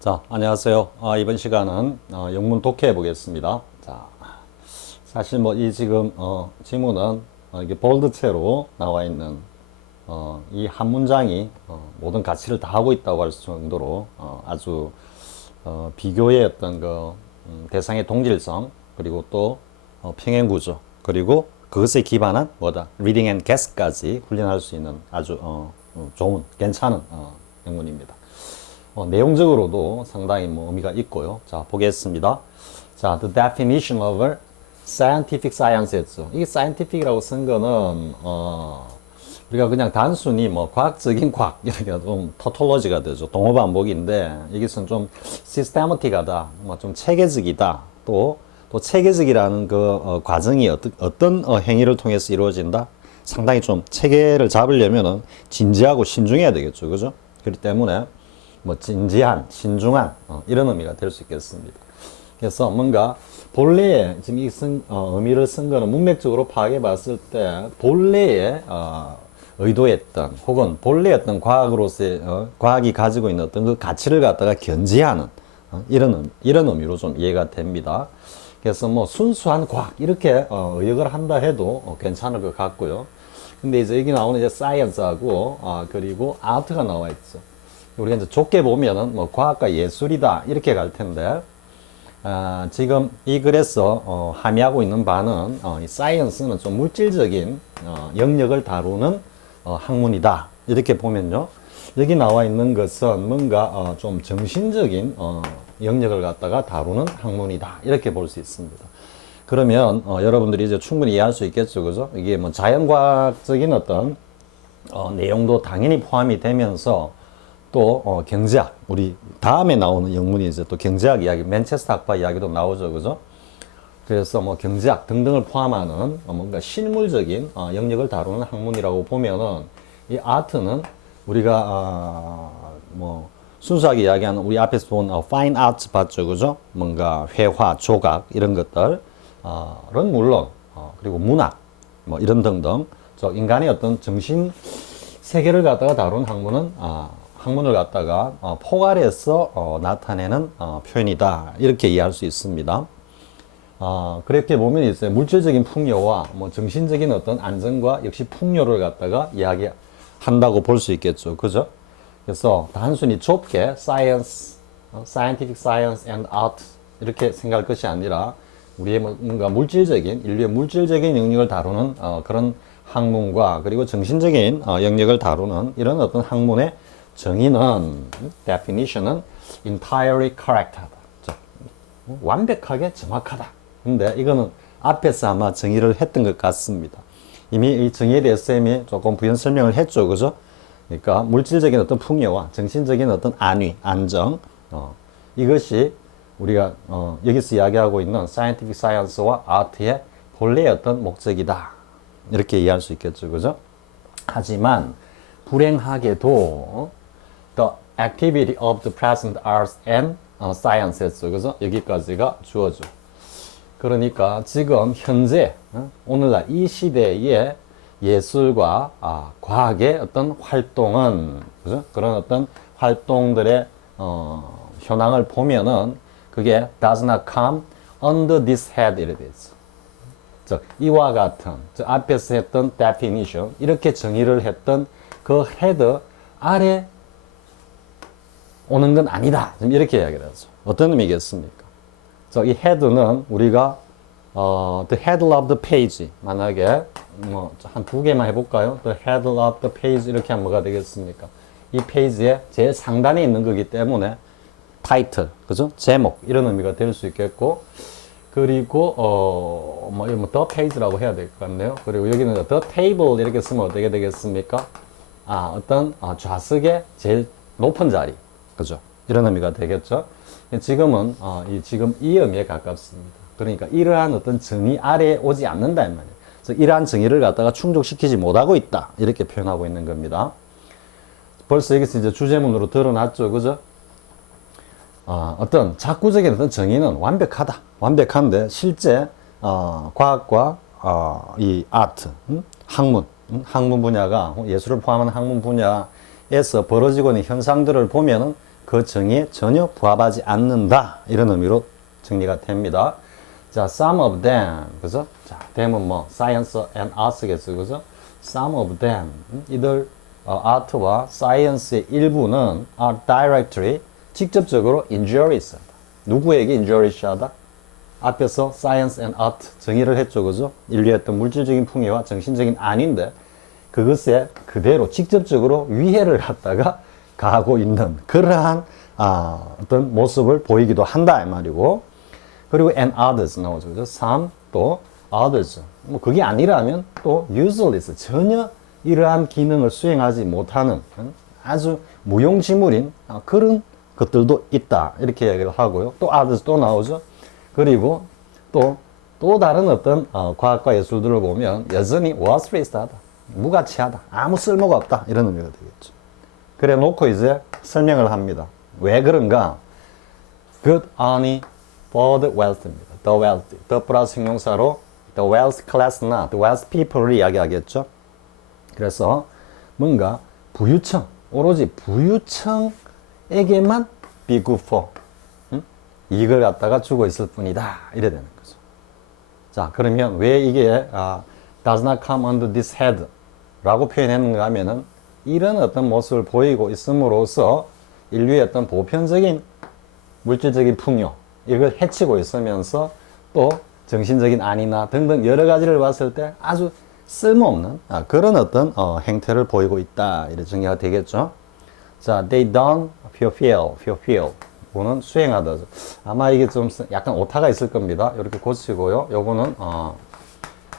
자, 안녕하세요. 이번 시간은 영문 독해 보겠습니다. 자, 사실 뭐 이 지금 지문은 이게 볼드체로 나와 있는 이 한 문장이 모든 가치를 다 하고 있다고 할 정도로 아주 비교의 어떤 그 대상의 동질성 그리고 또 평행 구조 그리고 그것에 기반한 뭐다 reading and guess까지 훈련할 수 있는 아주 좋은 괜찮은 영문입니다. 내용적으로도 상당히 뭐 의미가 있고요. 자, 보겠습니다. 자, the definition of scientific science 했죠. 이게 scientific이라고 쓴 거는, 우리가 그냥 단순히 뭐 과학적인 과학, 이렇게 좀 tautology가 되죠. 동어 반복인데, 이것은 좀 systematic하다, 뭐 좀 체계적이다, 또 체계적이라는 그 과정이 어떤 행위를 통해서 이루어진다? 상당히 좀 체계를 잡으려면은 진지하고 신중해야 되겠죠. 그죠? 그렇기 때문에 뭐 진지한, 신중한 이런 의미가 될 수 있겠습니다. 그래서 뭔가 본래에 지금 이 의미를 쓴 거는 문맥적으로 파악해 봤을 때 본래에 의도했던 혹은 본래 어떤 과학으로서의 과학이 가지고 있는 어떤 그 가치를 갖다가 견지하는 이런 의미로 좀 이해가 됩니다. 그래서 뭐 순수한 과학 이렇게 의역을 한다 해도 괜찮을 것 같고요. 근데 이제 여기 나오는 이제 science하고 그리고 art가 나와 있죠. 우리가 이제 좁게 보면은 뭐 과학과 예술이다 이렇게 갈 텐데 지금 이 글에서 함의하고 있는 바는 이 사이언스는 좀 물질적인 영역을 다루는 학문이다 이렇게 보면요. 여기 나와 있는 것은 뭔가 좀 정신적인 영역을 갖다가 다루는 학문이다 이렇게 볼 수 있습니다. 그러면 여러분들이 이제 충분히 이해할 수 있겠죠, 그죠? 이게 뭐 자연과학적인 어떤 내용도 당연히 포함이 되면서 또 경제학, 우리 다음에 나오는 영문이 이제 또 경제학 이야기, 맨체스터 학파 이야기도 나오죠, 그죠? 그래서 뭐 경제학 등등을 포함하는 뭔가 실물적인 영역을 다루는 학문이라고 보면은 이 아트는 우리가 뭐 순수하게 이야기하는 우리 앞에서 본 fine arts 봤죠, 그죠? 뭔가 회화, 조각 이런 것들은 물론 그리고 문학 뭐 이런 등등 저 인간의 어떤 정신 세계를 갖다가 다룬 학문은 학문을 갖다가 포괄해서 나타내는 표현이다 이렇게 이해할 수 있습니다. 그렇게 보면 이제 물질적인 풍요와 뭐 정신적인 어떤 안정과 역시 풍요를 갖다가 이야기한다고 볼 수 있겠죠, 그죠? 그래서 단순히 좁게 science, scientific science and art 이렇게 생각할 것이 아니라 우리의 뭔가 물질적인 인류의 물질적인 영역을 다루는 그런 학문과 그리고 정신적인 영역을 다루는 이런 어떤 학문의 정의는 definition은 entirely correct하다. 완벽하게 정확하다. 근데 이거는 앞에서 아마 정의를 했던 것 같습니다. 이미 이 정의에 대해서 쌤이 조금 부연 설명을 했죠, 그죠? 그러니까 물질적인 어떤 풍요와 정신적인 어떤 안위, 안정, 이것이 우리가 여기서 이야기하고 있는 scientific science와 art의 본래의 어떤 목적이다. 이렇게 이해할 수 있겠죠, 그죠? 하지만 불행하게도 the activity of the present arts and sciences, 그죠? 여기까지가 주어져. 그러니까 지금 현재 오늘날 이 시대의 예술과 과학의 어떤 활동은 그죠? 그런 어떤 활동들의 현황을 보면은 그게 does not come under this head 이래 되죠. 이와 같은 앞에서 했던 definition 이렇게 정의를 했던 그 헤드 아래 오는 건 아니다. 좀 이렇게 이야기를 하죠. 어떤 의미겠습니까? 이 헤드는 우리가 the head of the page 만약에 뭐 한 두 개만 해볼까요? the head of the page 이렇게 하면 뭐가 되겠습니까? 이 페이지의 제일 상단에 있는 거기 때문에 타이틀, 그죠? 제목 이런 의미가 될 수 있겠고 그리고 뭐 이거 뭐 the page라고 해야 될 것 같네요. 그리고 여기는 the table 이렇게 쓰면 어떻게 되겠습니까? 어떤 좌석의 제일 높은 자리, 그죠? 이런 의미가 되겠죠. 지금은 지금 이 의미에 가깝습니다. 그러니까 이러한 어떤 정의 아래에 오지 않는다 이 말이에요. 그래서 이러한 정의를 갖다가 충족시키지 못하고 있다 이렇게 표현하고 있는 겁니다. 벌써 여기서 이제 주제문으로 드러났죠, 그죠? 어떤 작구적인 어떤 정의는 완벽하다. 완벽한데 실제 과학과 이 아트, 학문, 학문 분야가 예술을 포함한 학문 분야에서 벌어지고 있는 현상들을 보면은 그 정의에 전혀 부합하지 않는다. 이런 의미로 정리가 됩니다. 자, some of them. 그죠? 자, them은 뭐, science and arts겠죠. 그죠? some of them. 이들, art와 science의 일부는 are directly, 직접적으로 injurious. 누구에게 injurious 하다? 앞에서 science and art 정의를 했죠. 그죠? 인류의 어떤 물질적인 풍요와 정신적인 안위인데, 그것에 그대로 직접적으로 위해를 갖다가 가하고 있는 그러한 어떤 모습을 보이기도 한다 이 말이고, 그리고 and others 나오죠. 그죠? some 또 others. 뭐 그게 아니라면 또 useless. 전혀 이러한 기능을 수행하지 못하는 아주 무용지물인 그런 것들도 있다. 이렇게 이야기를 하고요. 또 others 또 나오죠. 그리고 또 다른 어떤 과학과 예술들을 보면 여전히 worthless하다. 무가치하다. 아무 쓸모가 없다. 이런 의미가 되겠죠. 그래 놓고 이제 설명을 합니다. 왜 그런가? Good only for the wealth입니다. The wealthy. The 플러스 형용사로 the wealth class나 the wealth people을 이야기하겠죠. 그래서 뭔가 부유층, 오로지 부유층에게만 be good for. 이익을 갖다가 주고 있을 뿐이다. 이래 되는 거죠. 자, 그러면 왜 이게 does not come under this head 라고 표현했는가 하면은 이런 어떤 모습을 보이고 있음으로써 인류의 어떤 보편적인 물질적인 풍요 이걸 해치고 있으면서 또 정신적인 안위나 등등 여러 가지를 봤을 때 아주 쓸모없는 그런 어떤 행태를 보이고 있다. 이렇게 정리가 되겠죠. 자, they don't fulfill. 이거는 수행하다. 아마 이게 좀 약간 오타가 있을 겁니다. 이렇게 고치고요. 요거는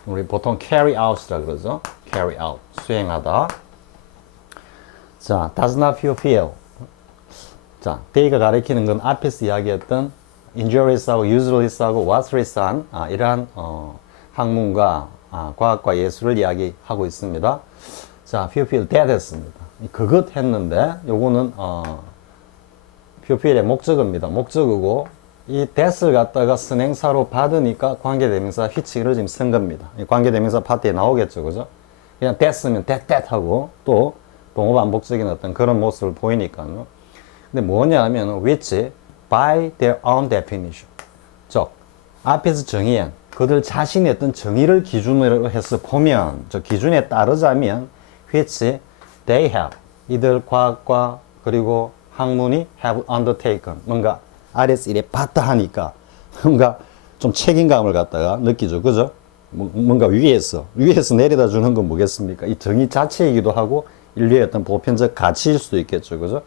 우리 보통 carry out이라 그러죠. carry out. 수행하다. 자, does not fulfill. 자, they가 가리키는 건 앞에서 이야기했던 injurious하고 useless하고 worthless한 이러한 학문과 과학과 예술을 이야기하고 있습니다. 자, fulfill that 했습니다. 그것 했는데 요거는 fulfill의 목적어입니다. 목적어고 이 that을 갖다가 선행사로 받으니까 관계대명사 which를 지금 쓴 겁니다. 관계대명사 파트에 나오겠죠. 그죠? 그냥 that 쓰면 that 하고 또 동호반복적인 어떤 그런 모습을 보이니까요. 근데 뭐냐 하면 which by their own definition. 즉, 앞에서 정의한 그들 자신의 어떤 정의를 기준으로 해서 보면 저 기준에 따르자면 which they have 이들 과학과 그리고 학문이 have undertaken 뭔가 아래서 이래 봤다 하니까 뭔가 좀 책임감을 갖다가 느끼죠. 그죠? 뭔가 위에서 내려다 주는 건 뭐겠습니까? 이 정의 자체이기도 하고 인류의 어떤 보편적 가치일 수도 있겠죠. 그죠?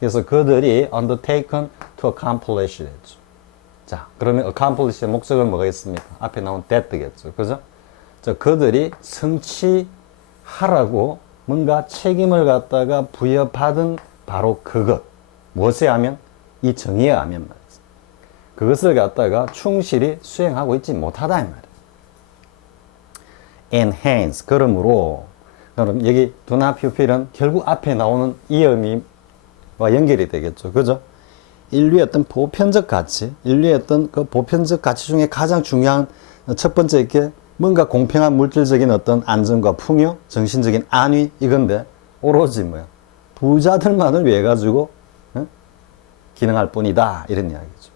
그래서 그들이 undertaken to accomplish 됐죠. 자, 그러면 accomplish의 목적은 뭐겠습니까? 앞에 나온 that겠죠. 그죠? 그들이 성취하라고 뭔가 책임을 갖다가 부여받은 바로 그것. 무엇에 하면? 이 정의에 하면 말이죠. 그것을 갖다가 충실히 수행하고 있지 못하다 이 말이에요. enhance. 그러므로 그럼 여기 do not fulfill은 결국 앞에 나오는 이 의미와 연결이 되겠죠. 그죠? 인류의 어떤 보편적 가치, 인류의 어떤 그 보편적 가치 중에 가장 중요한 첫 번째 게 뭔가 공평한 물질적인 어떤 안정과 풍요, 정신적인 안위 이건데 오로지 뭐야? 부자들만을 위해 가지고 기능할 뿐이다. 이런 이야기죠.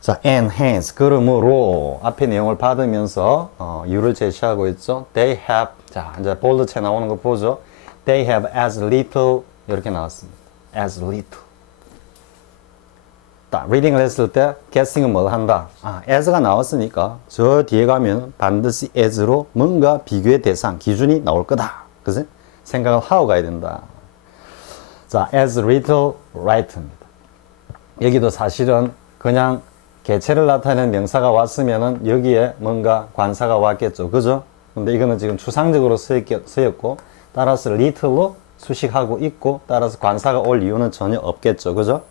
자, enhance. 그러므로 앞에 내용을 받으면서 이유를 제시하고 있죠. They have. 자, 이제 볼드체 나오는 거 보죠. They have as little 이렇게 나왔습니다. as little. 자, 리딩을 했을 때 guessing은 뭘 한다? as가 나왔으니까 저 뒤에 가면 반드시 as로 뭔가 비교의 대상, 기준이 나올 거다. 그치? 생각을 하고 가야 된다. 자, as little right입니다. 여기도 사실은 그냥 개체를 나타내는 명사가 왔으면은 여기에 뭔가 관사가 왔겠죠. 그죠? 근데 이거는 지금 추상적으로 쓰였고, 따라서 little로 수식하고 있고, 따라서 관사가 올 이유는 전혀 없겠죠. 그죠?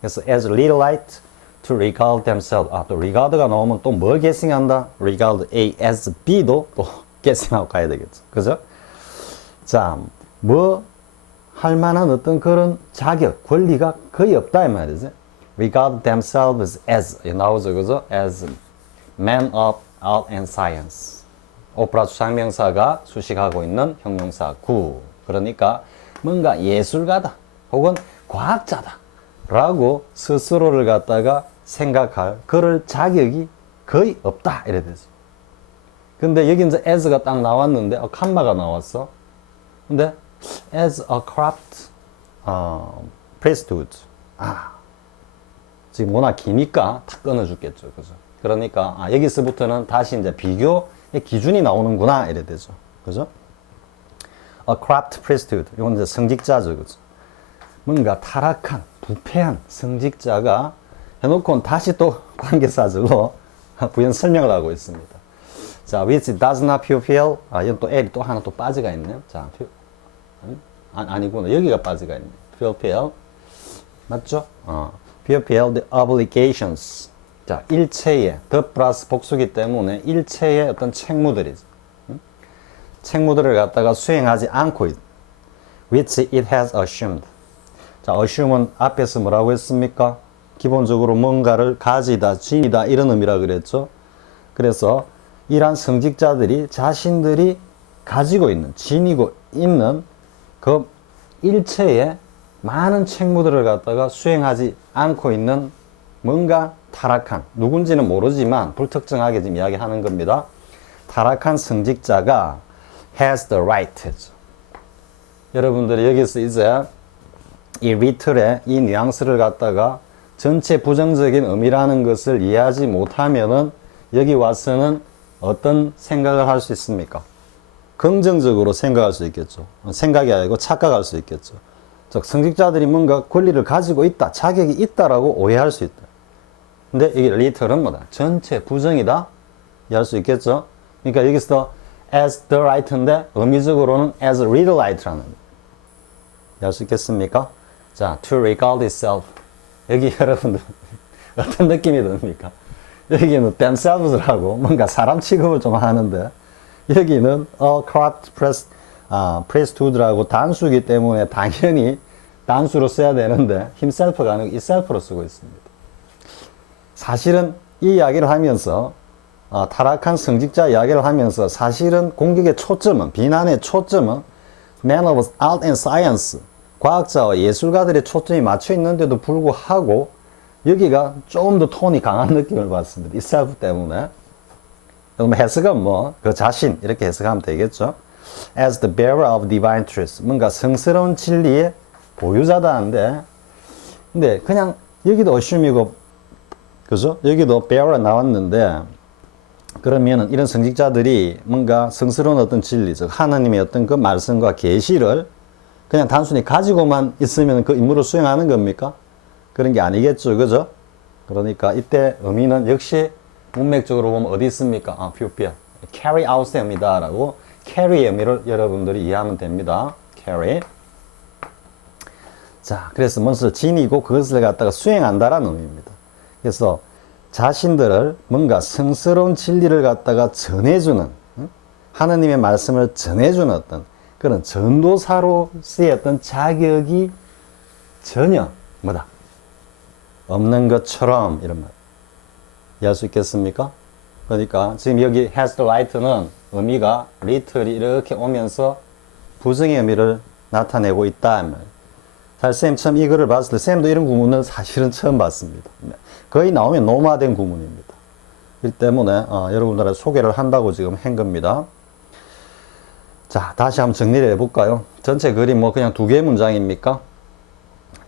그래서 as little light to regard themselves. 또 regard가 나오면 또 뭘 guessing한다? regard A as B도 또 guessing하고 가야 되겠죠. 그죠? 자, 뭐 할 만한 어떤 그런 자격, 권리가 거의 없다 이 말이죠. regard themselves as 나오죠. 그죠? as men of art and science. 오프라 추상명사가 수식하고 있는 형용사 구. 그러니까 뭔가 예술가다 혹은 과학자다 라고 스스로를 갖다가 생각할 그럴 자격이 거의 없다 이래 되죠. 근데 여기 이제 as가 딱 나왔는데 칸마가 나왔어. 근데 as a corrupt priesthood. 지금 워낙 기니까 탁 끊어줬겠죠. 그죠? 그러니까 여기서부터는 다시 이제 비교의 기준이 나오는구나 이래 되죠. 그죠? A corrupt priesthood. 이건 이제 성직자죠. 그죠? 뭔가 타락한, 부패한 성직자가 해놓고 다시 또 관계사적으로 부연 설명을 하고 있습니다. 자, which does not fulfill. 이건 또 L이 또 하나 또 빠져가 있네요. 자, 아니구나. 여기가 빠져가 있네. fulfill. 맞죠? fulfill the obligations. 자, 일체의, the 플러스 복수기 때문에 일체의 어떤 책무들이죠. 책무들을 갖다가 수행하지 않고 있. which it has assumed. 자, assume은 앞에서 뭐라고 했습니까? 기본적으로 뭔가를 가지다, 지니다 이런 의미라 그랬죠. 그래서 이러한 성직자들이 자신들이 가지고 있는, 지니고 있는 그 일체의 많은 책무들을 갖다가 수행하지 않고 있는 뭔가 타락한, 누군지는 모르지만 불특정하게 지금 이야기하는 겁니다. 타락한 성직자가 has the right. 여러분들이 여기서 이제 이 리틀의 이 뉘앙스를 갖다가 전체 부정적인 의미라는 것을 이해하지 못하면은 여기 와서는 어떤 생각을 할 수 있습니까? 긍정적으로 생각할 수 있겠죠. 생각이 아니고 착각할 수 있겠죠. 즉 성직자들이 뭔가 권리를 가지고 있다, 자격이 있다라고 오해할 수 있다. 근데 이게 리틀은 뭐다? 전체 부정이다? 이해할 수 있겠죠? 그러니까 여기서 as the right인데 의미적으로는 as real right라는 이해할 수 있겠습니까? 자, to regard itself. 여기 여러분들 어떤 느낌이 듭니까? 여기는 themselves라고 뭔가 사람 취급을 좀 하는데 여기는 corrupt priesthood라고 단수이기 때문에 당연히 단수로 써야 되는데 himself가 아니고 itself로 쓰고 있습니다. 사실은 이 이야기를 하면서 타락한 성직자 이야기를 하면서 사실은 공격의 초점은, 비난의 초점은 man of art and science, 과학자와 예술가들의 초점이 맞춰 있는데도 불구하고 여기가 조금 더 톤이 강한 느낌을 받습니다. itself 때문에. 그럼 해석은 뭐 그 자신 이렇게 해석하면 되겠죠. as the bearer of divine truth, 뭔가 성스러운 진리의 보유자다는데, 근데 그냥 여기도 assume이고, 그죠? 여기도 bearer 나왔는데, 그러면은 이런 성직자들이 뭔가 성스러운 어떤 진리, 즉 하나님의 어떤 그 말씀과 계시를 그냥 단순히 가지고만 있으면 그 임무를 수행하는 겁니까? 그런 게 아니겠죠. 그죠? 그러니까 이때 의미는 역시 문맥적으로 보면 어디 있습니까? fulfill. carry out 입니다. 라고 carry의 의미를 여러분들이 이해하면 됩니다. carry. 자, 그래서 무엇을 지니고 그것을 갖다가 수행한다라는 의미입니다. 그래서 자신들을 뭔가 성스러운 진리를 갖다가 전해주는, 하나님의 말씀을 전해주는 어떤 그런 전도사로서의 어떤 자격이 전혀 뭐다? 없는 것처럼, 이런 말. 이해할 수 있겠습니까? 그러니까 지금 여기 has the right는 의미가 little이 이렇게 오면서 부정의 의미를 나타내고 있다. 사실 쌤 처음 이 글을 봤을 때 쌤도 이런 구문은 사실은 처음 봤습니다. 거의 나오면 노마된 구문입니다. 그렇기 때문에 여러분들한테 소개를 한다고 지금 한 겁니다. 자, 다시 한번 정리를 해볼까요? 전체 글이 뭐 그냥 두 개의 문장입니까?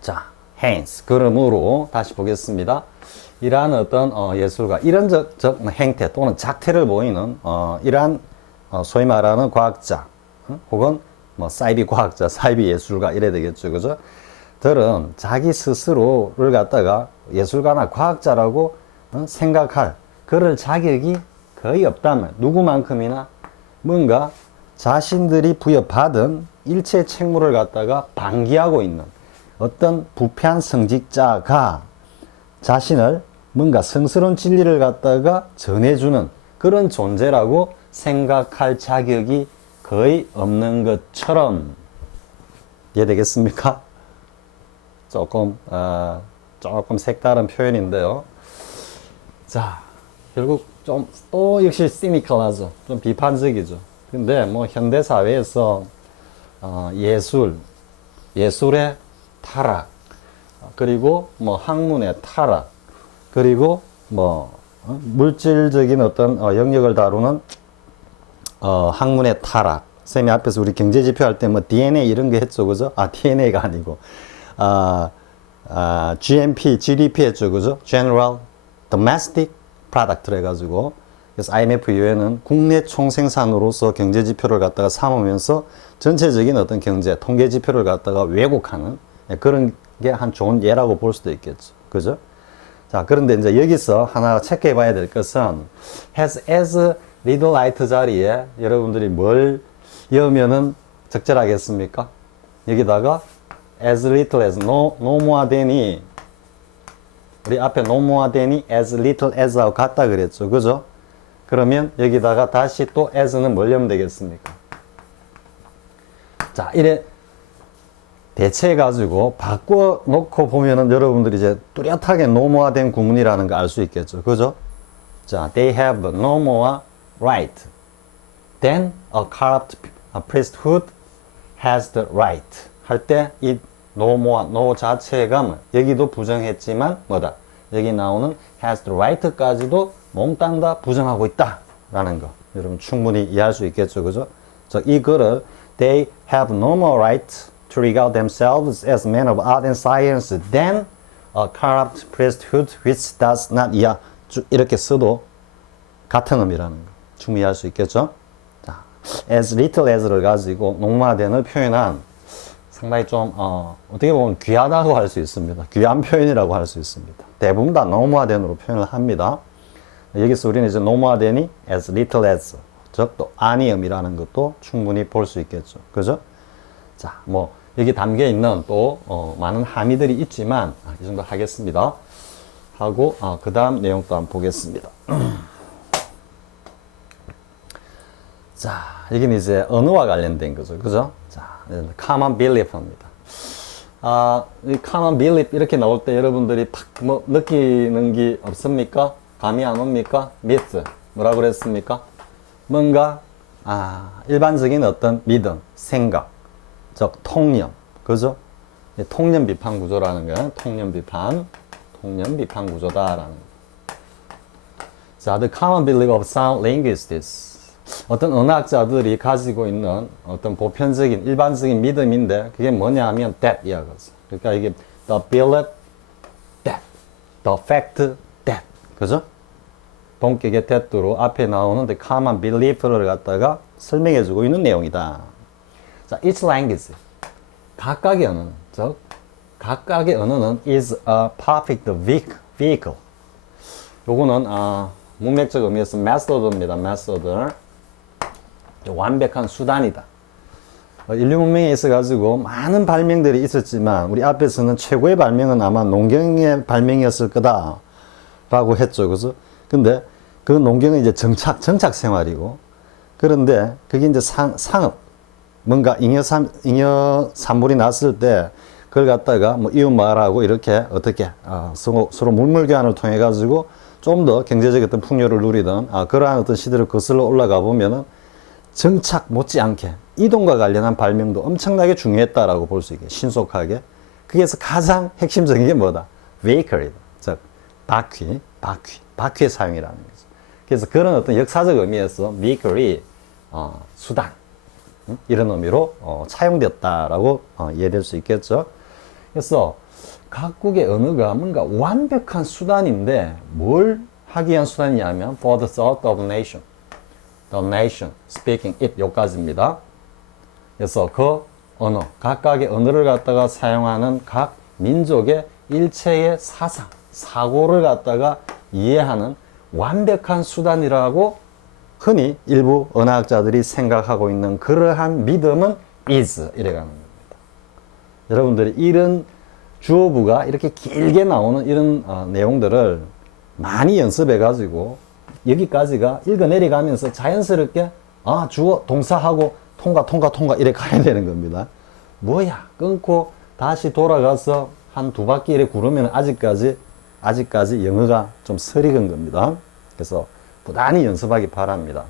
자, hence, 그러므로 다시 보겠습니다. 이러한 어떤 예술가, 이런적 행태 또는 작태를 보이는 이러한 소위 말하는 과학자, 혹은 뭐 사이비 과학자, 사이비 예술가 이래야 되겠죠, 그죠? 들은 자기 스스로를 갖다가 예술가나 과학자라고 생각할 그럴 자격이 거의 없다면 누구만큼이나 뭔가 자신들이 부여받은 일체 책무를 갖다가 방기하고 있는 어떤 부패한 성직자가 자신을 뭔가 성스러운 진리를 갖다가 전해주는 그런 존재라고 생각할 자격이 거의 없는 것처럼 이해되겠습니까? 조금 색다른 표현인데요. 자, 결국 좀 또 역시 시니컬하죠. 좀 비판적이죠. 근데 뭐 현대 사회에서 예술의 타락, 그리고 뭐 학문의 타락, 그리고 뭐 물질적인 어떤 영역을 다루는 학문의 타락. 쌤이 앞에서 우리 경제 지표 할 때 뭐 DNA 이런 거 했죠, 그죠? DNA가 아니고 GNP, GDP 했죠, 그죠? General Domestic Product로 해가지고, 그래서 IMF 이후에는 국내 총생산으로서 경제 지표를 갖다가 삼으면서 전체적인 어떤 경제 통계 지표를 갖다가 왜곡하는 그런 게 한 좋은 예라고 볼 수도 있겠죠, 그죠? 자, 그런데 이제 여기서 하나 체크해 봐야 될 것은 has as little light 자리에 여러분들이 뭘 여으면은 적절하겠습니까? 여기다가 as little as no more than이 우리 앞에 no more than이 as little as하고 같다 그랬죠, 그죠? 그러면 여기다가 다시 또 as는 뭘 넣으면 되겠습니까? 자, 이래 대체해가지고 바꿔놓고 보면은 여러분들이 이제 뚜렷하게 no more than 구문이라는 거 알 수 있겠죠, 그죠? 자, they have no more right than a corrupt priesthood has the right 할 때 이 no more, no 자체가 여기도 부정했지만 뭐다? 여기 나오는 has the right까지도 몽땅 다 부정하고 있다 라는 거 여러분 충분히 이해할 수 있겠죠, 그죠? 자, 이 글을 they have no more right to regard themselves as men of art and science than a corrupt priesthood which does not 이렇게 써도 같은 의미라는 거 충분히 이해할 수 있겠죠? 자, as little as를 가지고 농마된을 표현한 상당히 좀 어떻게 보면 귀하다고 할 수 있습니다. 귀한 표현이라고 할 수 있습니다. 대부분 다 no more than으로 표현을 합니다. 여기서 우리는 이제 no more than이 as little as 즉 또 아니음이라는 것도 충분히 볼 수 있겠죠. 그죠? 자, 뭐 여기 담겨 있는 또 많은 함의들이 있지만 이 정도 하겠습니다. 하고 그 다음 내용도 한번 보겠습니다. 자, 여기는 이제 언어와 관련된 거죠, 그죠? 자, common belief입니다. 이 common belief 이렇게 나올 때 여러분들이 팍 뭐 느끼는 게 없습니까? 감이 안 옵니까? myth 뭐라 그랬습니까? 뭔가 일반적인 어떤 믿음, 생각, 즉 통념, 그죠? 통념 비판 구조라는 거예요. 통념 비판 구조다라는 거. 자, the common belief of sound linguists. 어떤 언어학자들이 가지고 있는 어떤 보편적인 일반적인 믿음인데 그게 뭐냐 하면 that 이야기죠. 그러니까 이게 the belief that, the fact that, 그죠? 본격의 that로 앞에 나오는 the common belief를 갖다가 설명해주고 있는 내용이다. 자, each language, 각각의 언어는, 즉 각각의 언어는 is a perfect vehicle. 요거는 문맥적 의미에서 method입니다. method. 완벽한 수단이다. 인류 문명에 있어가지고 많은 발명들이 있었지만 우리 앞에서는 최고의 발명은 아마 농경의 발명이었을 거다라고 했죠, 그죠? 근데 그 농경은 이제 정착 생활이고 그런데 그게 이제 상업 뭔가 잉여 산물이 났을 때 그걸 갖다가 뭐 이웃 마을하고 이렇게 어떻게 서로 물물 교환을 통해 가지고 좀 더 경제적 어떤 풍요를 누리던 그러한 어떤 시대를 거슬러 올라가 보면은 정착 못지않게 이동과 관련한 발명도 엄청나게 중요했다라고 볼 수 있게 신속하게 그래서 가장 핵심적인 게 뭐다? vehicle이다. 즉 바퀴의 사용이라는 거죠. 그래서 그런 어떤 역사적 의미에서 vehicle이 수단 이런 의미로 차용되었다라고 이해될 수 있겠죠. 그래서 각국의 언어가 뭔가 완벽한 수단인데 뭘 하기 위한 수단이냐면 for the sake of nation. The nation speaking it 요까지입니다. 그래서 그 언어, 각각의 언어를 갖다가 사용하는 각 민족의 일체의 사상, 사고를 갖다가 이해하는 완벽한 수단이라고 흔히 일부 언어학자들이 생각하고 있는 그러한 믿음은 is 이래가는 겁니다. 여러분들이 이런 주어부가 이렇게 길게 나오는 이런 내용들을 많이 연습해 가지고 여기까지가 읽어내려가면서 자연스럽게 주어 동사하고 통과 이래 가야 되는 겁니다. 뭐야 끊고 다시 돌아가서 한 두 바퀴 이래 구르면 아직까지 영어가 좀 서리건 겁니다. 그래서 부단히 연습하기 바랍니다.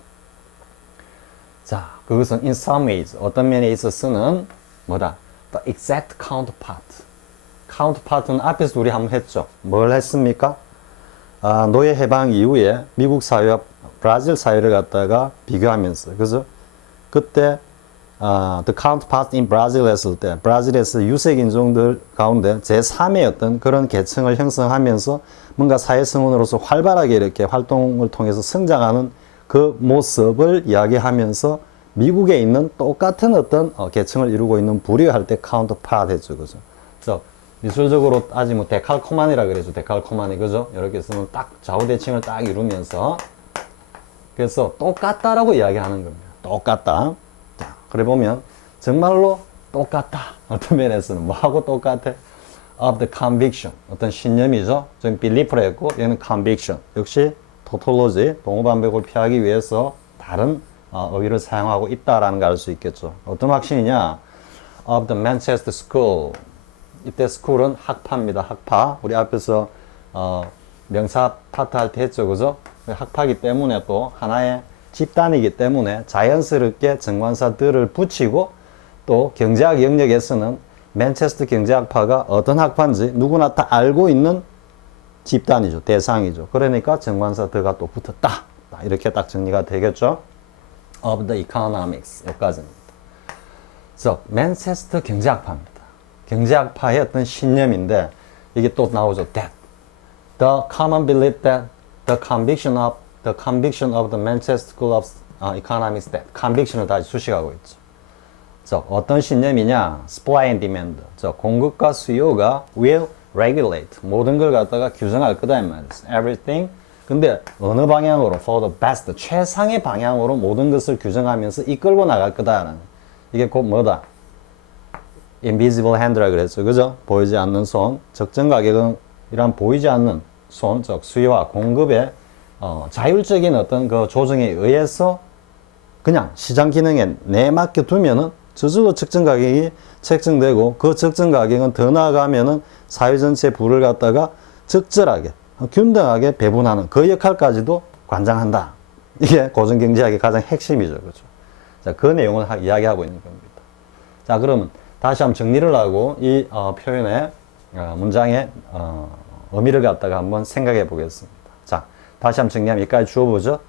자, 그것은 in some ways 어떤 면에 있어서는 뭐다? The exact counterpart. 카운터파트는 앞에서 우리 한번 했죠. 뭘 했습니까? 노예 해방 이후에 미국 사회와 브라질 사회를 갖다가 비교하면서, 그죠? 그때 The Counterpart in Brazil 했을 때 브라질에서 유색 인종들 가운데 제3의 어떤 그런 계층을 형성하면서 뭔가 사회성운으로서 활발하게 이렇게 활동을 통해서 성장하는 그 모습을 이야기하면서 미국에 있는 똑같은 어떤 계층을 이루고 있는 부류를 할 때 카운터파트 했죠. 그죠? 그래서 미술적으로 따지면 데칼코마니라 그러죠. 데칼코마니. 그죠? 이렇게 쓰면 딱 좌우대칭을 딱 이루면서 그래서 똑같다라고 이야기하는 겁니다. 똑같다. 자, 그래 보면 정말로 똑같다. 어떤 면에서는 뭐하고 똑같아? Of the conviction. 어떤 신념이죠. 저는 belief라 했고 얘는 conviction. 역시 tautology, 동어반복을 피하기 위해서 다른 어휘를 사용하고 있다라는 걸 알 수 있겠죠. 어떤 확신이냐? Of the Manchester School. 이때 school은 학파입니다. 학파. 우리 앞에서 명사 파트 할 때 했죠. 그죠? 학파이기 때문에 또 하나의 집단이기 때문에 자연스럽게 정관사들을 붙이고 또 경제학 영역에서는 맨체스터 경제학파가 어떤 학파인지 누구나 다 알고 있는 집단이죠. 대상이죠. 그러니까 정관사들과 또 붙었다. 이렇게 딱 정리가 되겠죠. Of the economics. 여기까지입니다. 그래서 맨체스터 경제학파입니다. 경제학파의 어떤 신념인데 이게 또 나오죠. That the common belief that the conviction of the Manchester School of Economics that conviction을 다시 수식하고 있죠. 자, 어떤 신념이냐? Supply and demand. 자, 공급과 수요가 will regulate. 모든 걸 갖다가 규정할 거다 이 말이죠. Everything. 근데 어느 방향으로? For the best. 최상의 방향으로 모든 것을 규정하면서 이끌고 나갈 거다라는. 이게 곧 뭐다? Invisible hand라 그랬죠. 그죠? 보이지 않는 손. 적정 가격은 이런 보이지 않는 손, 즉 수요와 공급의 자율적인 어떤 그 조정에 의해서 그냥 시장 기능에 내맡겨 두면은 저절로 적정 가격이 책정되고 그 적정 가격은 더 나아가면은 사회 전체 부를 갖다가 적절하게 균등하게 배분하는 그 역할까지도 관장한다. 이게 고전경제학의 가장 핵심이죠. 그렇죠? 자, 그 내용을 이야기하고 있는 겁니다. 자, 그러면 다시 한번 정리를 하고 이 표현의 문장의 의미를 갖다가 한번 생각해 보겠습니다. 자, 다시 한번 정리하면 여기까지 주어보죠.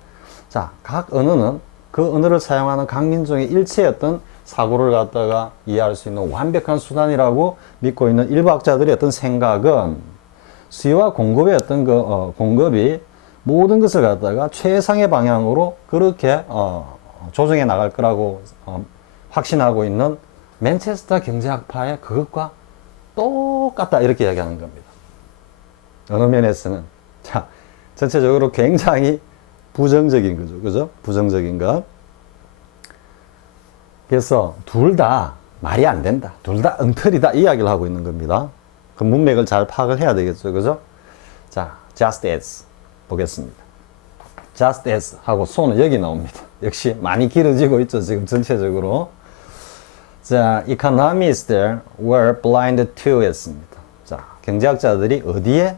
자, 각 언어는 그 언어를 사용하는 각 민족의 일체의 어떤 사고를 갖다가 이해할 수 있는 완벽한 수단이라고 믿고 있는 일부 학자들의 어떤 생각은 수요와 공급의 어떤 공급이 모든 것을 갖다가 최상의 방향으로 그렇게 조정해 나갈 거라고 확신하고 있는 맨체스터 경제학파의 그것과 똑같다 이렇게 이야기하는 겁니다. 어느 면에서는 자 전체적으로 굉장히 부정적인 거죠. 그죠? 부정적인 것. 그래서 둘 다 말이 안 된다. 둘 다 엉터리다 이야기를 하고 있는 겁니다. 그 문맥을 잘 파악을 해야 되겠죠. 그죠? 자, just as 보겠습니다. just as 하고 손은 여기 나옵니다. 역시 많이 길어지고 있죠. 지금 전체적으로. 자, economists were blind to 했습니다. 자, 경제학자들이 어디에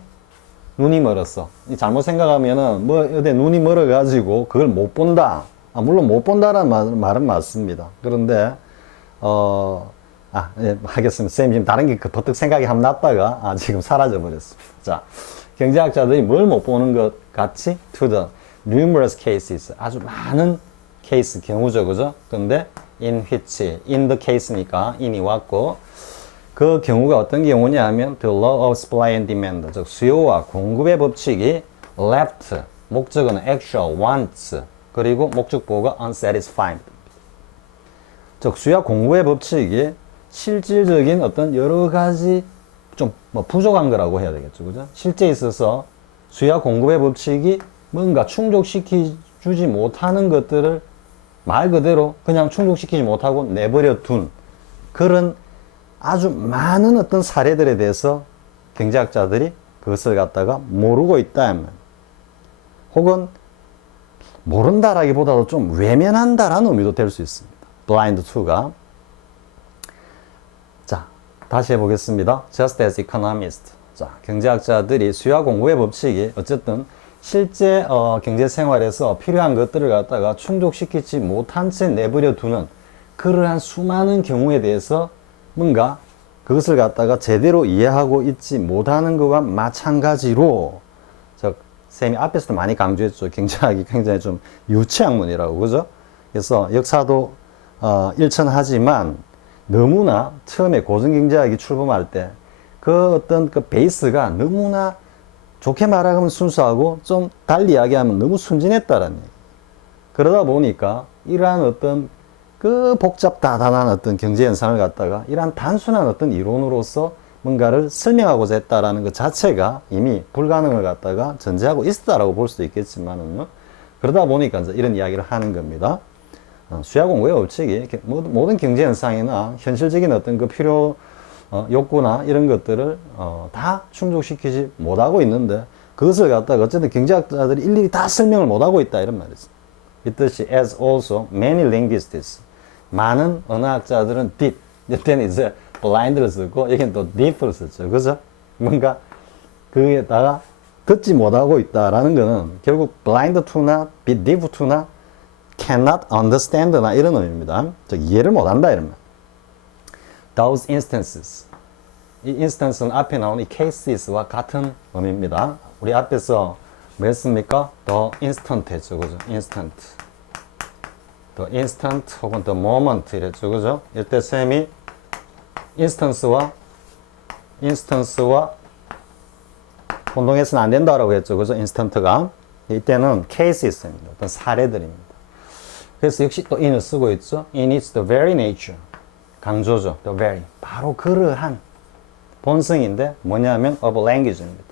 눈이 멀었어. 잘못 생각하면은 뭐 어디 눈이 멀어가지고 그걸 못 본다. 물론 못 본다라는 말은 맞습니다. 그런데 예, 하겠습니다. 쌤 지금 다른 게 버뜩 생각이 한번 났다가 지금 사라져 버렸습니다. 자, 경제학자들이 뭘 못 보는 것 같이 to the numerous cases 아주 많은 케이스 경우죠, 그죠? 근데 in which in the case니까 in이 왔고 그 경우가 어떤 경우냐 하면 the law of supply and demand 즉 수요와 공급의 법칙이 left 목적은 actual wants 그리고 목적보호가 unsatisfied 즉 수요와 공급의 법칙이 실질적인 어떤 여러 가지 좀 뭐 부족한 거라고 해야 되겠죠, 그죠? 실제 있어서 수요와 공급의 법칙이 뭔가 충족시키 주지 못하는 것들을 말 그대로 그냥 충족시키지 못하고 내버려 둔 그런 아주 많은 어떤 사례들에 대해서 경제학자들이 그것을 갖다가 모르고 있다. 혹은 모른다라기보다도 좀 외면한다라는 의미도 될 수 있습니다. blind to가. 자, 다시 해보겠습니다. just as economists. 자, 경제학자들이 수요와 공급의 법칙이 어쨌든 실제 경제 생활에서 필요한 것들을 갖다가 충족시키지 못한 채 내버려 두는 그러한 수많은 경우에 대해서 뭔가 그것을 갖다가 제대로 이해하고 있지 못하는 것과 마찬가지로, 쌤이 앞에서도 많이 강조했죠. 굉장히 좀 유치학문이라고, 그죠? 그래서 역사도 일천하지만 너무나 처음에 고전경제학이 출범할 때 그 어떤 그 베이스가 너무나 좋게 말하면 순수하고 좀 달리 이야기하면 너무 순진했다라는 얘기. 그러다 보니까 이러한 어떤 그 복잡다단한 어떤 경제 현상을 갖다가 이러한 단순한 어떤 이론으로서 뭔가를 설명하고자 했다라는 것 자체가 이미 불가능을 갖다가 전제하고 있었다라고 볼 수도 있겠지만은요. 그러다 보니까 이제 이런 이야기를 하는 겁니다. 수야공 외울치기 모든 경제 현상이나 현실적인 어떤 그 필요 욕구나 이런 것들을 다 충족시키지 못하고 있는데 그것을 갖다가 어쨌든 경제학자들이 일일이 다 설명을 못하고 있다 이런 말이죠. 이 뜻이 as also many linguists 많은 언어학자들은 did 이때는 이제 blind를 쓰고 여기는 또 deaf를 썼죠. 그죠? 뭔가 그에다가 듣지 못하고 있다라는 거는 결국 blind to나 deaf to나 cannot understand나 이런 의미입니다. 즉 이해를 못한다 이런 말. Those instances. 이 instance는 앞에 나온 이 cases와 같은 의미입니다. 우리 앞에서 뭐 했습니까? The instant 했죠. 그죠? instant. The instant 혹은 the moment 이랬죠. 그죠? 이때 쌤이 instance와 혼동해서는 안 된다라고 했죠. 그죠? instant가. 이때는 cases입니다. 어떤 사례들입니다. 그래서 역시 또 in을 쓰고 있죠. In its the very nature. 강조죠. The very. 바로 그러한 본성인데 뭐냐면 of language입니다.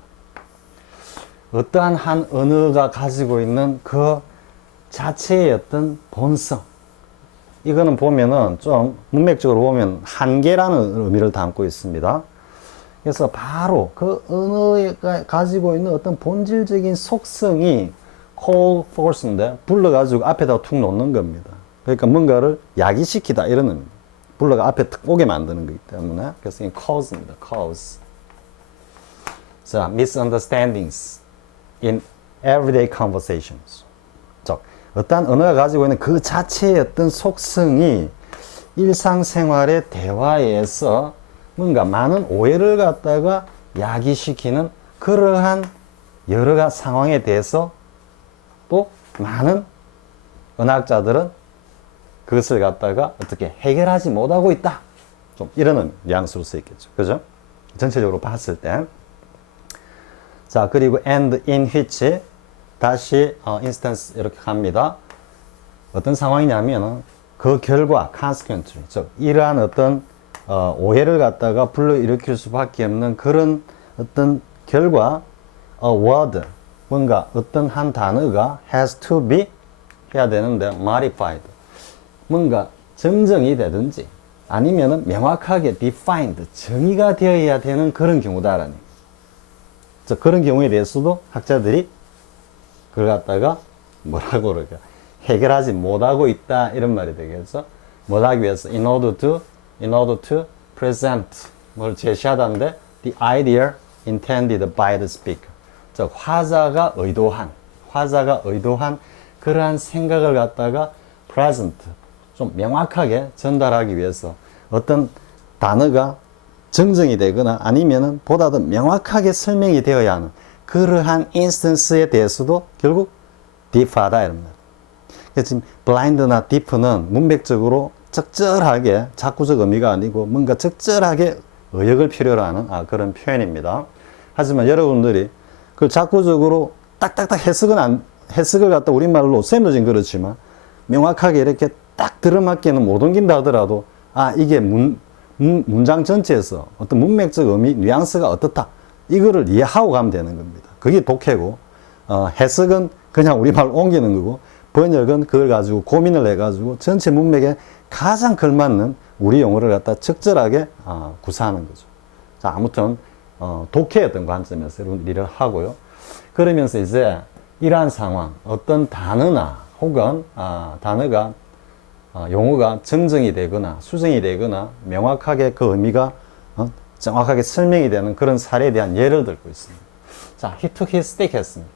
어떠한 한 언어가 가지고 있는 그 자체의 어떤 본성. 이거는 보면은 좀 문맥적으로 보면 한계라는 의미를 담고 있습니다. 그래서 바로 그 언어가 가지고 있는 어떤 본질적인 속성이 call force인데 불러가지고 앞에다 툭 놓는 겁니다. 그러니까 뭔가를 야기시키다 이런 의미. 불러가 앞에 탁 오게 만드는 거기 때문에 그래서 이 cause입니다. cause. 자, misunderstandings in everyday conversations. 즉, 어떠한 언어가 가지고 있는 그 자체의 어떤 속성이 일상생활의 대화에서 뭔가 많은 오해를 갖다가 야기시키는 그러한 여러 가지 상황에 대해서 또 많은 언어학자들은 그것을 갖다가 어떻게 해결하지 못하고 있다. 좀 이런 뉘앙스로 쓰였겠죠. 그죠? 전체적으로 봤을 때. 자, 그리고 and in which 다시 instance 이렇게 갑니다. 어떤 상황이냐면 그 결과 consequently 즉 이러한 어떤 오해를 갖다가 불러일으킬 수밖에 없는 그런 어떤 결과 a word 뭔가 어떤 한 단어가 has to be 해야 되는데 modified 뭔가 정정이 되든지 아니면은 명확하게 defined 정의가 되어야 되는 그런 경우다라는 즉 그런 경우에 대해서도 학자들이 그걸 갖다가 뭐라고 그럴까 해결하지 못하고 있다 이런 말이 되겠죠. 못하기 위해서 in order to present 뭘 제시하다는데 the idea intended by the speaker 즉 화자가 의도한 그러한 생각을 갖다가 present 좀 명확하게 전달하기 위해서 어떤 단어가 정정이 되거나 아니면은 보다 더 명확하게 설명이 되어야 하는 그러한 인스턴스에 대해서도 결국 deep하다 이런 말. 그래서 지금 blind나 deep는 문맥적으로 적절하게 자꾸적 의미가 아니고 뭔가 적절하게 의역을 필요로 하는 그런 표현입니다. 하지만 여러분들이 그 자꾸적으로 딱딱딱 해석을 갖다 우리말로 쌤도 지금 그렇지만 명확하게 이렇게 딱 들어맞게는 못 옮긴다 하더라도 이게 문장 전체에서 어떤 문맥적 의미, 뉘앙스가 어떻다 이거를 이해하고 가면 되는 겁니다. 그게 독해고 해석은 그냥 우리말로 옮기는 거고 번역은 그걸 가지고 고민을 해가지고 전체 문맥에 가장 걸맞는 우리 용어를 갖다 적절하게 구사하는 거죠. 자, 아무튼 독해였던 관점에서 일을 하고요. 그러면서 이제 이러한 상황, 어떤 단어나 혹은 단어가 용어가 정정이 되거나 수정이 되거나 명확하게 그 의미가 정확하게 설명이 되는 그런 사례에 대한 예를 들고 있습니다. 자, he took his stick 했습니다.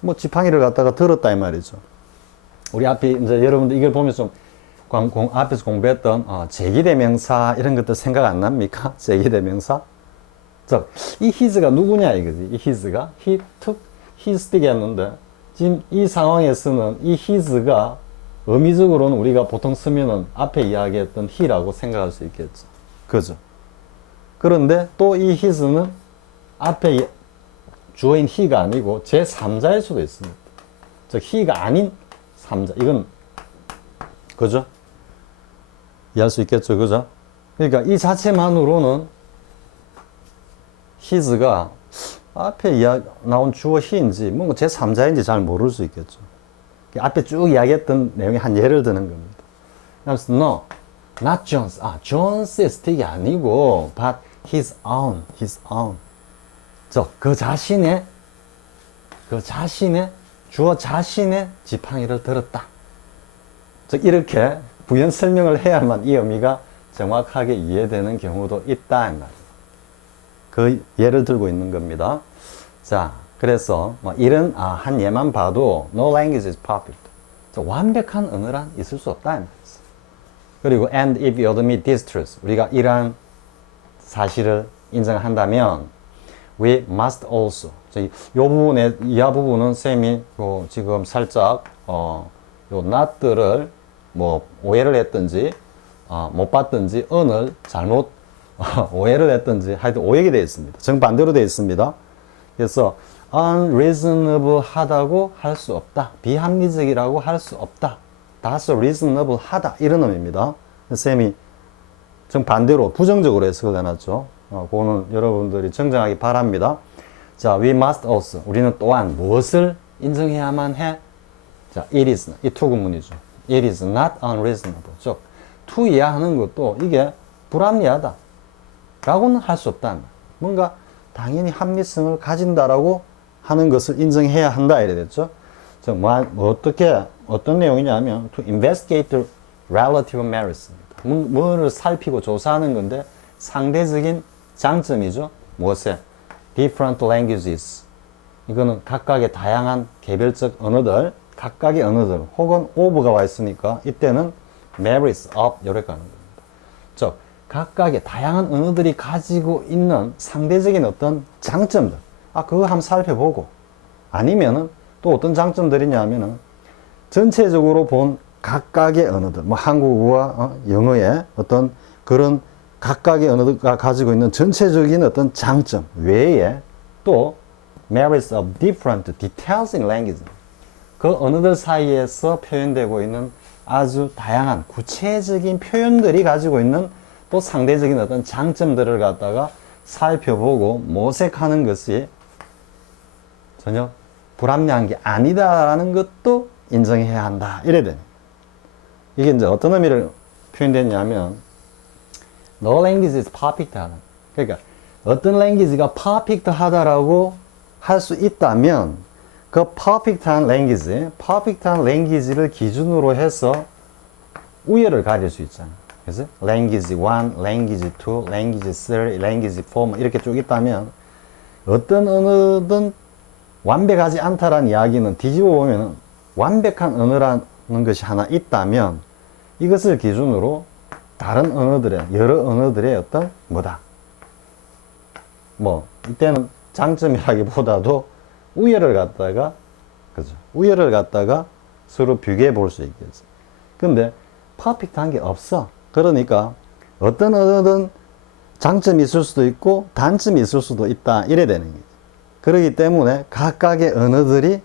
뭐 지팡이를 갖다가 들었다 이 말이죠. 우리 앞에 이제 여러분들 이걸 보면서 좀 앞에서 공부했던 제기대명사 이런 것들 생각 안 납니까? 제기대명사. 이 his가 누구냐 이거지. 이 his가 he took his 되겠는데 지금 이 상황에서는 이 his가 의미적으로는 우리가 보통 쓰면은 앞에 이야기했던 he라고 생각할 수 있겠죠. 그죠? 그런데 또 이 his는 앞에 주어인 he가 아니고 제3자일 수도 있습니다. 즉 he가 아닌 3자. 이건 그죠? 이해할 수 있겠죠? 그죠? 그러니까 이 자체만으로는 his가 앞에 나온 주어 he인지 뭔가 제3자인지 잘 모를 수 있겠죠. 앞에 쭉 이야기했던 내용의 한 예를 드는 겁니다. 그래서 no, not John's. John's 스틱이 아니고 but his own. 그 자신의 주어 자신의 지팡이를 들었다. 즉 이렇게 부연 설명을 해야만 이 의미가 정확하게 이해되는 경우도 있다. 그 예를 들고 있는 겁니다. 자, 그래서 이런 한 예만 봐도 no language is perfect. 완벽한 언어란 있을 수 없다. 그리고 and if you admit this truth, 우리가 이러한 사실을 인정한다면 we must also. 이 부분에 이하 부분은 쌤이 지금 살짝 요 not들을 뭐 오해를 했든지 못 봤든지 언을 잘못 오해를 했든지 하여튼 오해가 되어 있습니다. 정반대로 되어 있습니다. 그래서 unreasonable 하다고 할 수 없다. 비합리적이라고 할 수 없다. 다소 reasonable 하다. 이런 의미입니다. 쌤이 정반대로 부정적으로 해석을 해놨죠. 그거는 여러분들이 정정하기 바랍니다. 자, we must also. 우리는 또한 무엇을 인정해야만 해? 자, it is. 이 투구문이죠. It is not unreasonable. 즉, to 이하하는 것도 이게 불합리하다. 라고는 할 수 없다. 뭔가 당연히 합리성을 가진다라고 하는 것을 인정해야 한다. 이래 됐죠. 즉, 어떤 내용이냐면, to investigate the relative merits입니다. 뭐를 살피고 조사하는 건데, 상대적인 장점이죠. 무엇에? different languages. 이거는 각각의 다양한 개별적 언어들, 각각의 언어들, 혹은 of가 와 있으니까, 이때는 merits of, 이렇게 하는 겁니다. 즉, 각각의 다양한 언어들이 가지고 있는 상대적인 어떤 장점들. 그거 한번 살펴보고. 아니면은 또 어떤 장점들이냐면은 전체적으로 본 각각의 언어들, 뭐 한국어와 영어의 어떤 그런 각각의 언어가 가지고 있는 전체적인 어떤 장점 외에 또 merits of different details in language. 그 언어들 사이에서 표현되고 있는 아주 다양한 구체적인 표현들이 가지고 있는 또 상대적인 어떤 장점들을 갖다가 살펴보고 모색하는 것이 전혀 불합리한 게 아니다라는 것도 인정해야 한다. 이래 되네. 이게 이제 어떤 의미를 표현됐냐면 no language is perfect 하다. 그러니까 어떤 language가 perfect 하다라고 할 수 있다면 그 perfect한 language를 기준으로 해서 우열을 가릴 수 있잖아. 그래서 language 1, language 2, language 3, language 4 이렇게 쭉 있다면 어떤 언어든 완벽하지 않다라는 이야기는 뒤집어 보면 완벽한 언어라는 것이 하나 있다면 이것을 기준으로 다른 언어들의 여러 언어들의 어떤 이때는 장점이라기보다도 우열을 갖다가 서로 비교해 볼 수 있겠죠. 근데 퍼펙트한 게 없어. 그러니까 어떤 언어든 장점이 있을 수도 있고 단점이 있을 수도 있다. 이래 되는 거죠. 그렇기 때문에 각각의 언어들이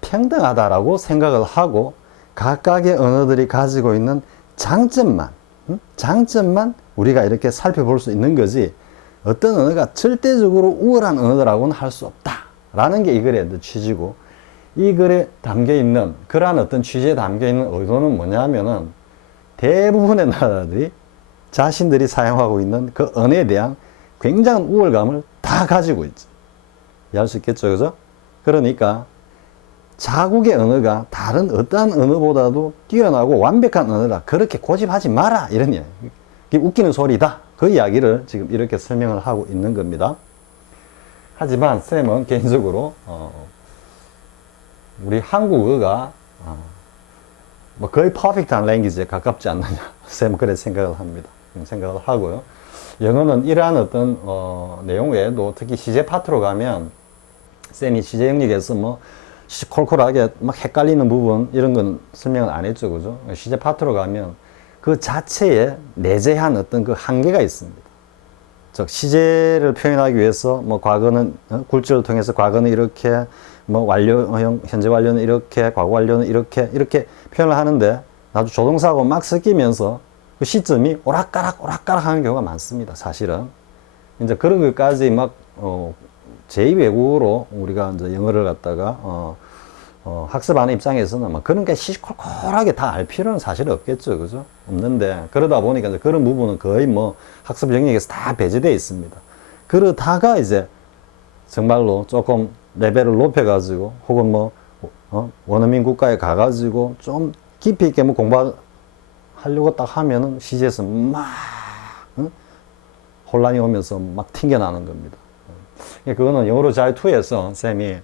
평등하다라고 생각을 하고 각각의 언어들이 가지고 있는 장점만 우리가 이렇게 살펴볼 수 있는 거지 어떤 언어가 절대적으로 우월한 언어라고는 할 수 없다라는 게 이 글의 취지고 이 글에 담겨있는 그러한 어떤 취지에 담겨있는 의도는 뭐냐면은 대부분의 나라들이 자신들이 사용하고 있는 그 언어에 대한 굉장한 우월감을 다 가지고 있죠. 이해할 수 있겠죠, 그죠? 그러니까 자국의 언어가 다른 어떠한 언어보다도 뛰어나고 완벽한 언어다. 그렇게 고집하지 마라. 이런 이야기. 이게 웃기는 소리다. 그 이야기를 지금 이렇게 설명을 하고 있는 겁니다. 하지만 쌤은 개인적으로 우리 한국어가 뭐 거의 퍼펙트한 랭귀지에 가깝지 않느냐. 쌤은 그래 생각을 합니다. 생각을 하고요. 영어는 이러한 어떤 내용 외에도 특히 시제 파트로 가면 쌤이 시제 영역에서 뭐 시시콜콜하게 막 헷갈리는 부분 이런 건 설명을 안 했죠, 그죠? 시제 파트로 가면 그 자체에 내재한 어떤 그 한계가 있습니다. 즉 시제를 표현하기 위해서 뭐 과거는 굴절을 통해서 과거는 이렇게 뭐 완료형 현재 완료는 이렇게 과거 완료는 이렇게 표현을 하는데 나도 조동사하고 막 섞이면서 그 시점이 오락가락 하는 경우가 많습니다. 사실은 이제 그런 것까지 막 제2 외국어로 우리가 이제 영어를 갖다가 학습하는 입장에서는 막 그런 게 시시콜콜하게 다 알 필요는 사실 없겠죠, 그죠? 없는데 그러다 보니까 이제 그런 부분은 거의 뭐 학습 영역에서 다 배제되어 있습니다. 그러다가 이제 정말로 조금 레벨을 높여가지고 혹은 뭐 원어민 국가에 가가지고 좀 깊이 있게 뭐 공부하려고 딱 하면은 시제에서 막 혼란이 오면서 막 튕겨나는 겁니다. 그거는 영어로 잘 2에서 쌤이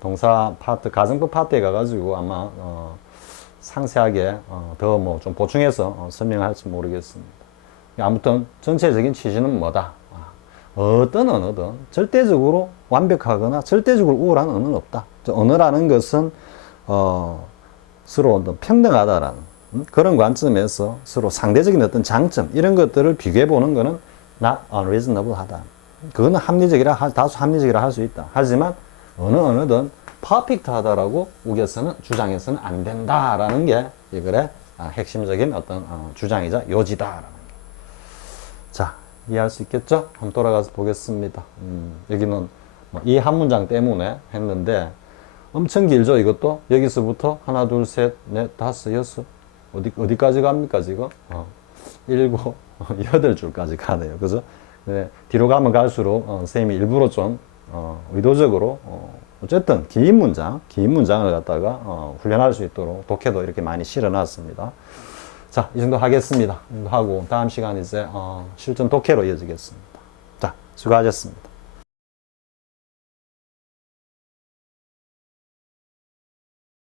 동사 파트, 가정법 파트에 가가지고 아마 상세하게 더 뭐 좀 보충해서 설명할지 모르겠습니다. 아무튼 전체적인 취지는 뭐다? 어떤 언어든 절대적으로 완벽하거나 절대적으로 우월한 언어는 없다. 언어라는 것은 서로 평등하다라는 그런 관점에서 서로 상대적인 어떤 장점 이런 것들을 비교해 보는 것은 not unreasonable 하다. 그거는 합리적이라 다소 합리적이라 할 수 있다. 하지만 어느 언어든 퍼펙트 하다라고 우겨서는 주장해서는 안 된다라는 게 이거의 핵심적인 어떤 주장이자 요지다라는 게. 자, 이해할 수 있겠죠? 한번 돌아가서 보겠습니다. 여기는 이 한 문장 때문에 했는데 엄청 길죠, 이것도? 여기서부터 하나, 둘, 셋, 넷, 다섯, 여섯. 어디까지 갑니까, 지금? 7, 8줄까지 가네요. 그죠? 네, 뒤로 가면 갈수록 선생님이 일부러 좀 의도적으로 어쨌든 긴 문장을 갖다가 훈련할 수 있도록 독해도 이렇게 많이 실어놨습니다. 자, 이 정도 하겠습니다. 하고 다음 시간 이제 실전 독해로 이어지겠습니다. 자, 수고하셨습니다.